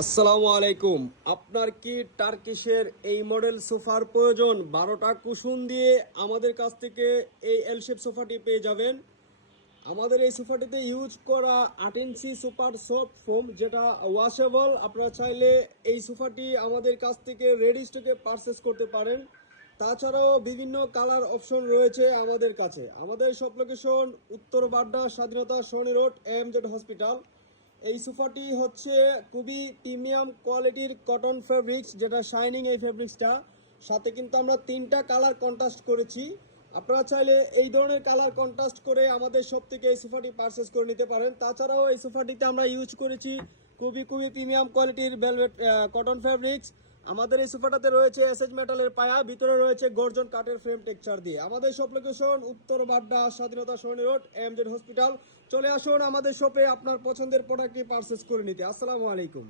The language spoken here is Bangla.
আসসালামু আলাইকুম। আপনার কি টার্কিশের এই মডেল সোফার প্রয়োজন? 12টা কুশন দিয়ে আমাদের কাছ থেকে এই এল শেপ সোফাটি পেয়ে যাবেন। আমাদের এই সোফাটিতে ইউজ করা 8 ইঞ্চি সুপার সফট ফোম, যেটা ওয়াশেবল। আপনারা চাইলে এই সোফাটি আমাদের কাছ থেকে রেডি স্টকে পারচেস করতে পারেন। তাছাড়াও বিভিন্ন কালার অপশন রয়েছে আমাদের কাছে। আমাদের সব লোকেশন উত্তর বাড্ডা, স্বাধীনতা সরণি রোড, এমজেড হসপিটাল। এই সোফাটি হচ্ছে খুবই প্রিমিয়াম কোয়ালিটির কটন ফেব্রিক্স, যেটা শাইনিং এই ফেব্রিক্সটা। সাথে কিন্তু আমরা 3টা কালার কন্ট্রাস্ট করেছি। আপনারা চাইলে এই ধরনের কালার কন্ট্রাস্ট করে আমাদের শপ থেকে এই সোফাটি পারচেস করে নিতে পারেন। তাছাড়াও এই সোফাটিতে আমরা ইউজ করেছি খুবই প্রিমিয়াম কোয়ালিটির ভেলভেট কটন ফেব্রিক্স। আমাদের এই সোফাটাতে রয়েছে এসএস মেটালের পায়া, ভিতরে রয়েছে গর্জন কাঠের ফ্রেম টেক্সচার দিয়ে। আমাদের শপ লোকেশন উত্তর বাড্ডা, স্বাধীনতা সরণি রোড, এমজেড হসপিটাল। চলে আসুন আমাদের শপে আপনার পছন্দের প্রোডাক্টটি পারচেস করে নিতে। আসসালামু আলাইকুম।